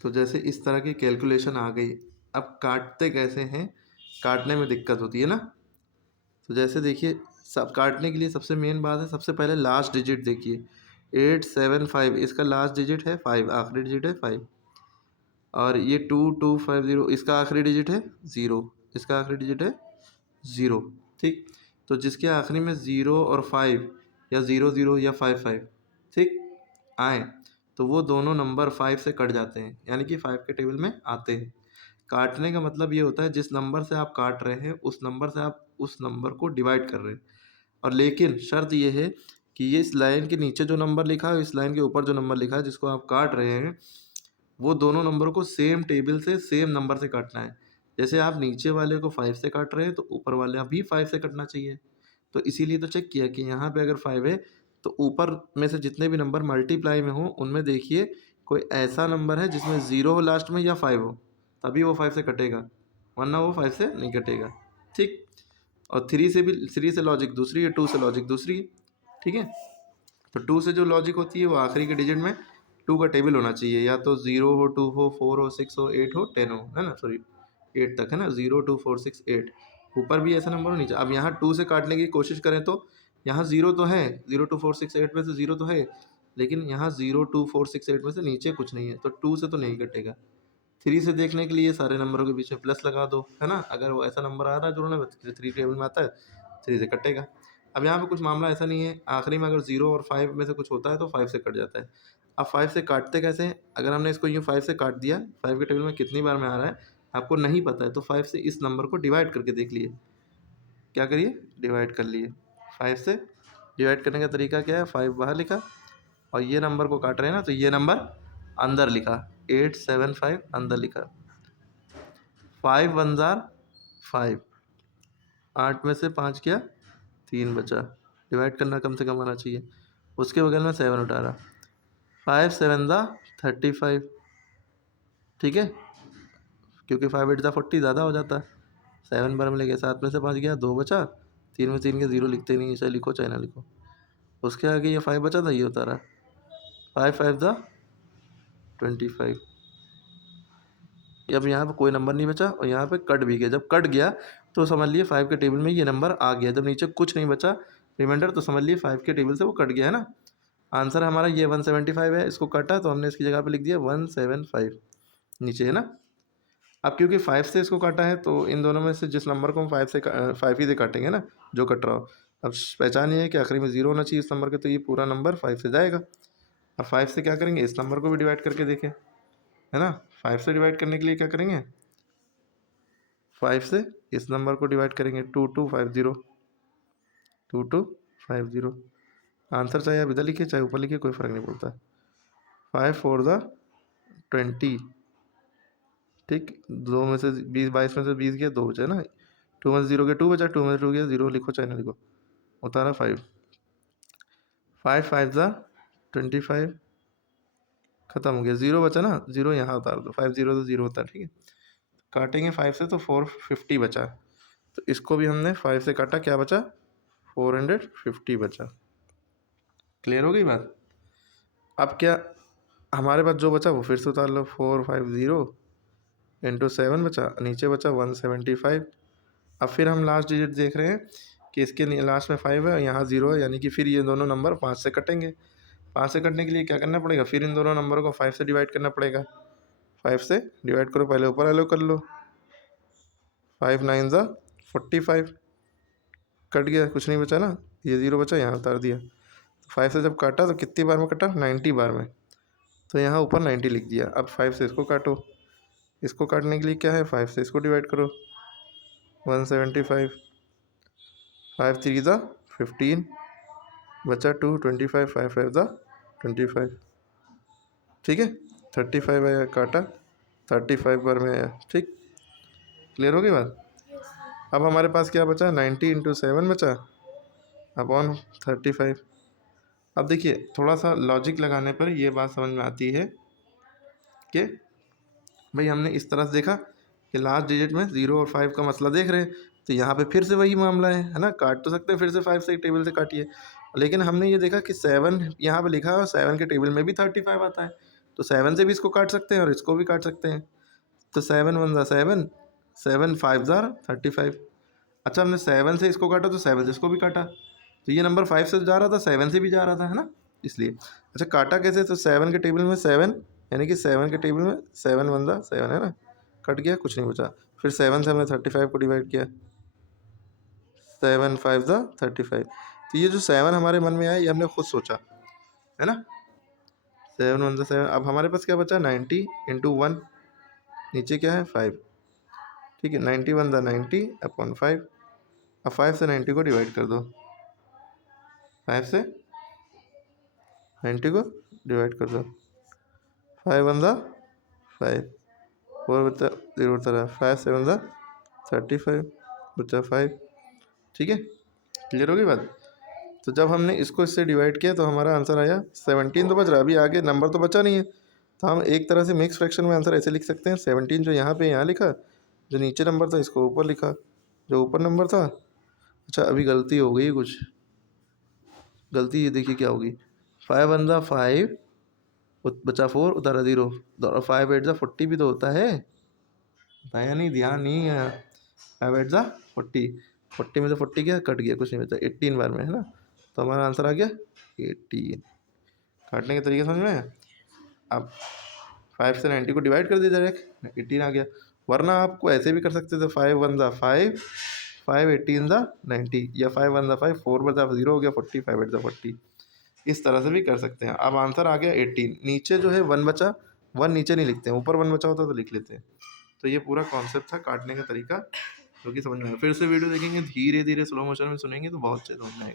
तो जैसे इस तरह की कैलकुलेशन आ गई। अब काटते कैसे हैं, काटने में दिक्कत होती है ना। तो जैसे देखिए, सब काटने के लिए सबसे मेन बात है, सबसे पहले लास्ट डिजिट देखिए। 875 इसका लास्ट डिजिट है 5, आखिरी डिजिट है 5। और ये 2250 इसका आखिरी डिजिट है 0, इसका आखिरी डिजिट है 0। ठीक, तो जिसके आखिरी में 0 और 5 या 00 या 55 ठीक आए, तो वो दोनों नंबर 5 से कट जाते हैं, यानी कि 5 के टेबल में आते हैं। काटने का मतलब ये होता है जिस नंबर से आप काट रहे हैं उस नंबर से आप उस नंबर को डिवाइड कर रहे हैं। और लेकिन शर्त ये है कि ये इस लाइन के नीचे जो नंबर लिखा है, इस लाइन के ऊपर जो नंबर लिखा है जिसको आप काट रहे हैं, वो दोनों नंबर को सेम टेबल से सेम नंबर से काटना है। जैसे आप नीचे वाले को 5 से काट रहे हैं तो ऊपर वाले भी 5 से कटना चाहिए। तो इसीलिए तो चेक किया कि यहाँ पे अगर 5 है तो ऊपर में से जितने भी नंबर मल्टीप्लाई में हो उनमें देखिए कोई ऐसा नंबर है जिसमें 0 हो लास्ट में या 5 हो, तभी वो 5 से कटेगा, वरना वो 5 से नहीं कटेगा। ठीक, और 3 से भी, 3 से लॉजिक दूसरी है, 2 से लॉजिक दूसरी है। ठीक है, तो 2 से जो लॉजिक होती है वो आखिरी के डिजिट में 2 का टेबल होना चाहिए, या तो 0 हो, 2 हो, 4 हो, 6 हो, 8 हो, 10 हो, है ना, सॉरी 8 तक है ना, 0 2 4 6 8। ऊपर भी ऐसा नंबर हो नीचे। अब यहाँ 2 से काटने की कोशिश करें तो यहाँ 0 तो है, 0 2 4 6 8 में से 0 तो है, लेकिन यहाँ 0 2 4 6 8 में से नीचे कुछ नहीं है, तो 2 से तो नहीं कटेगा। 3 से देखने के लिए सारे नंबरों के बीच में प्लस लगा दो, है ना, अगर वो ऐसा नंबर आ रहा है जोड़ने में, 3 टेबल में आता है, 3 से कटेगा। अब यहाँ पे कुछ मामला ऐसा नहीं है, आखिरी में अगर 0 और 5 में से कुछ होता है तो 5 से कट जाता है। अब 5 से काटते कैसे हैं, अगर हमने इसको यूँ 5 से काट दिया, 5 के टेबल में कितनी बार में आ रहा है आपको नहीं पता है, तो 5 से इस नंबर को डिवाइड करके देख लिए। क्या करिए, डिवाइड कर लिए। 5 से डिवाइड करने का तरीका क्या है, 5 बाहर लिखा और ये नंबर को काट रहे हैं ना, तो ये नंबर अंदर लिखा, 875 अंदर लिखा। 5 1 जार 5, 8 में से 5 किया 3 बचा, डिवाइड करना कम से कम आना चाहिए। उसके बगल में 7 उठा रहा, 5 7 दा 35। ठीक है, क्योंकि 5 8 दा 40 ज़्यादा हो जाता है। 7 बार में ले गया, 7 में से 5 गया, 2 बचा, 3 में 3 के 0 लिखते ही नहीं, चाहे लिखो चाहे ना लिखो। उसके आगे ये 5 बचा था, ये उतारा, 5 5 दा 25। अब यहाँ पे कोई नंबर नहीं बचा और यहाँ पे कट भी गया। जब कट गया तो समझ लिए 5 के टेबल में ये नंबर आ गया। जब नीचे कुछ नहीं बचा रिमाइंडर, तो समझ लिए 5 के टेबल से वो कट गया, है ना। आंसर हमारा ये 175 है, इसको काटा तो हमने इसकी जगह पे लिख दिया 175 नीचे, है ना। अब क्योंकि 5 से इसको काटा है तो इन दोनों में से जिस नंबर को हम 5 ही से काटेंगे ना, जो कट रहा हो। अब पहचान ये है कि आखिरी में 0 होना चाहिए इस नंबर के, तो ये पूरा नंबर 5 से जाएगा। अब 5 से क्या करेंगे, इस नंबर को भी डिवाइड करके देखें, है ना। 5 से डिवाइड करने के लिए क्या करेंगे, 5 से इस नंबर को डिवाइड करेंगे, 2250, 2250। आंसर चाहे आप इधर लिखिए चाहे ऊपर लिखिए, कोई फ़र्क नहीं पड़ता। 5 4 दा 20। ठीक, 2 में से 20, 22 में से 20 गया, 2 बचा ना। 2 में से 0 गया, 2 बचा, 2 में से 2 गया 0, लिखो चाहे ना लिखो, उतारा 5। 5 5 दा 25, खत्म हो गया, 0 बचा ना, 0 यहाँ उतार दो, 5 0 तो 0 होता है। ठीक है, काटेंगे 5 से तो 450 बचा, तो इसको भी हमने 5 से काटा, क्या बचा, 450 बचा। क्लियर हो गई बात। अब क्या हमारे पास जो बचा वो फिर से उतार लो, 450 इंटू 7 बचा, नीचे बचा 175। अब फिर हम लास्ट डिजिट देख रहे हैं कि इसके लास्ट में 5 है, यहाँ 0 है, यानी कि फिर ये दोनों नंबर 5 से कटेंगे। 5 से कटने के लिए क्या करना पड़ेगा, फिर इन दोनों नंबरों को 5 से डिवाइड करना पड़ेगा। 5 से डिवाइड करो, पहले ऊपर वाले कर लो, 5 9 ज़ा 45, कट गया, कुछ नहीं बचा ना, ये 0 बचा, यहाँ उतार दिया। 5 से जब काटा तो कितनी बार में कटा, 90 बार में, तो यहाँ ऊपर 90 लिख दिया। अब 5 से इसको काटो, इसको काटने के लिए क्या है, 5 से इसको डिवाइड करो, 175, 5 3 ज़ा 15 बचा, 2 25, 5 5 ज़ा 25। ठीक है, 35 आया, काटा, 35 बार में आया। ठीक, क्लियर हो गई बात। अब हमारे पास क्या बचा, 90 इंटू 7 बचा अपॉन 35। अब देखिए थोड़ा सा लॉजिक लगाने पर ये बात समझ में आती है कि भाई हमने इस तरह से देखा कि लास्ट डिजिट में 0 और 5 का मसला देख रहे हैं, तो यहाँ पे फिर से वही मामला है ना, काट तो सकते हैं फिर से 5 से टेबल से काटिए, लेकिन हमने ये देखा कि 7 यहाँ पे लिखा है और 7 के टेबल में भी 35 आता है, तो 7 से भी इसको काट सकते हैं और इसको भी काट सकते हैं। तो 7 वन ज़ा 7, 7 5 ज़ा 35। अच्छा, हमने 7 से इसको काटा तो 7 से इसको भी काटा, तो ये नंबर 5 से जा रहा था, 7 से भी जा रहा था, है ना, इसलिए। अच्छा, काटा कैसे? तो 7 के टेबल में 7, यानी कि 7 के टेबल में 7 वन ज़ा 7, है ना, कट गया, कुछ नहीं बचा। फिर 7 से हमने 35 को डिवाइड किया, 7 5 ज़ा 35। तो ये जो 7 हमारे मन में आया, ये हमने खुद सोचा, है ना। 7 वन ज़ा 7। अब हमारे पास क्या बचा? 90 इंटू 1, नीचे क्या है? 5। ठीक है, 90 वन ज़ा 90 अपॉन 5। अब 5 से 90 को डिवाइड कर दो, 5 से 90 को डिवाइड कर दो, 5 वन ज़ा 5, 4 बचा 0 बचा रहा, 5 7 ज़ा 35 बचा 5। ठीक है, क्लियर हो गई बात। तो जब हमने इसको इससे डिवाइड किया तो हमारा आंसर आया 17 तो बच रहा है, अभी आगे नंबर तो बचा नहीं है, तो हम एक तरह से मिक्स फ्रैक्शन में आंसर ऐसे लिख सकते हैं, 17 जो यहाँ पे यहाँ लिखा, जो नीचे नंबर था इसको ऊपर लिखा, जो ऊपर नंबर था। अच्छा, अभी गलती हो गई कुछ, गलती ये देखिए क्या होगी, 5 वन ज़ा 5, बचा 4, उतारा 0, 5 8 ज़ा 40 भी तो होता है, बताया नहीं, ध्यान नहीं है। 5 8 ज़ा 40, 40 में से 40 क्या कट गया, कुछ नहीं बचा, 18 बार में, है ना, तो हमारा आंसर आ गया 18। काटने के तरीके समझ में आया? अब 5 से 90 को डिवाइड कर दिया डायरेक्ट, 18 आ गया। वरना आपको ऐसे भी कर सकते थे, 5 वन ज़ा 5, 5 18 ज़ा 90, या 5 वन ज़ा 5, 4 बचा 0 हो गया 40, 5 8 ज़ा 40, इस तरह से भी कर सकते हैं। अब आंसर आ गया 18। नीचे जो है 1 बचा, 1 नीचे नहीं लिखते हैं, ऊपर 1 बचा होता तो लिख लेते हैं। तो ये पूरा कॉन्सेप्ट था काटने का तरीका, जो कि समझ में आया। फिर से वीडियो देखेंगे, धीरे धीरे स्लो मोशन में सुनेंगे तो बहुत अच्छे समझ में आएगा।